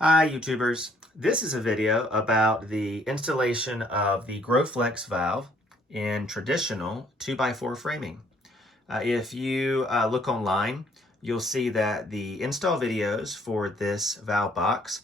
Hi YouTubers, this is a video about the installation of the Grohflex valve in traditional 2x4 framing. If you look online, you'll see that the install videos for this valve box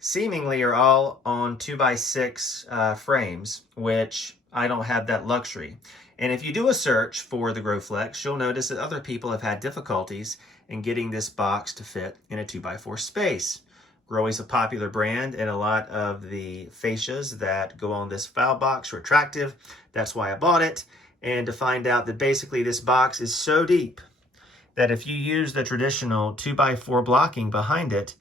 seemingly are all on 2x6 frames, which I don't have that luxury. And if you do a search for the Grohflex, you'll notice that other people have had difficulties in getting this box to fit in a 2x4 space. Grohe is a popular brand, and a lot of the fascias that go on this valve box are attractive. That's why I bought it. And to find out that basically this box is so deep that if you use the traditional 2x4 blocking behind it,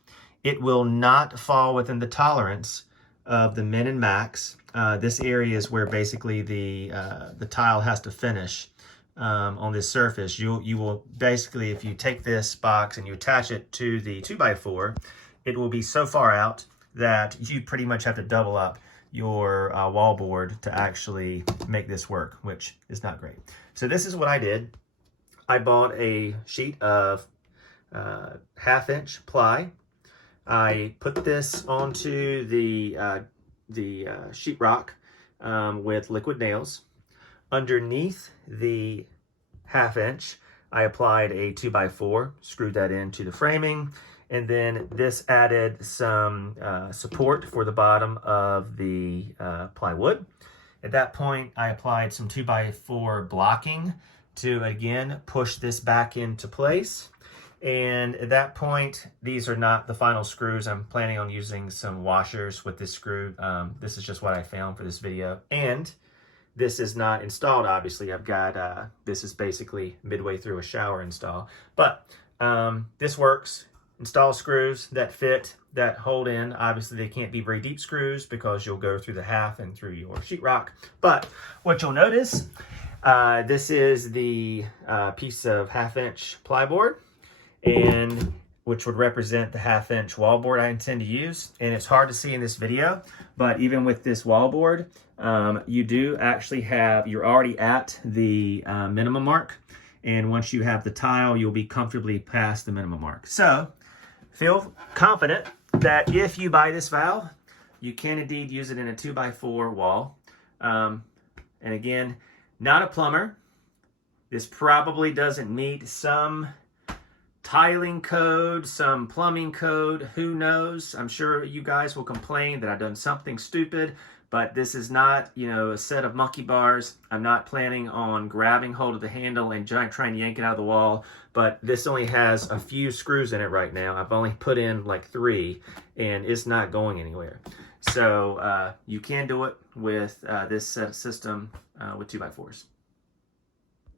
it will not fall within the tolerance of the min and max. This area is where basically the tile has to finish on this surface. You will basically, if you take this box and you attach it to the 2x4, it will be so far out that you pretty much have to double up your wall board to actually make this work, which is not great. So this is what I did. I bought a sheet of 1/2-inch ply. I put this onto the sheetrock with liquid nails. Underneath the 1/2-inch, I applied a 2x4, screwed that into the framing, and then this added some support for the bottom of the plywood. At that point, I applied some 2x4 blocking to, again, push this back into place. And at that point, these are not the final screws. I'm planning on using some washers with this screw. This is just what I found for this video. And this is not installed, obviously. I've got, this is basically midway through a shower install. But this works. Install screws that fit, that hold in. Obviously, they can't be very deep screws because you'll go through the half and through your sheetrock. But what you'll notice, this is the piece of 1/2-inch plyboard, and which would represent the 1/2-inch wallboard I intend to use. And it's hard to see in this video, but even with this wallboard, you do actually have, you're already at the minimum mark. And once you have the tile, you'll be comfortably past the minimum mark. So feel confident that if you buy this valve, you can indeed use it in a 2x4 wall. And again, not a plumber. This probably doesn't meet some tiling code, some plumbing code, who knows? I'm sure you guys will complain that I've done something stupid, but this is not, you know, a set of monkey bars. I'm not planning on grabbing hold of the handle and trying to yank it out of the wall, but this only has a few screws in it right now. I've only put in like 3, and it's not going anywhere. So you can do it with this set of system with 2x4s.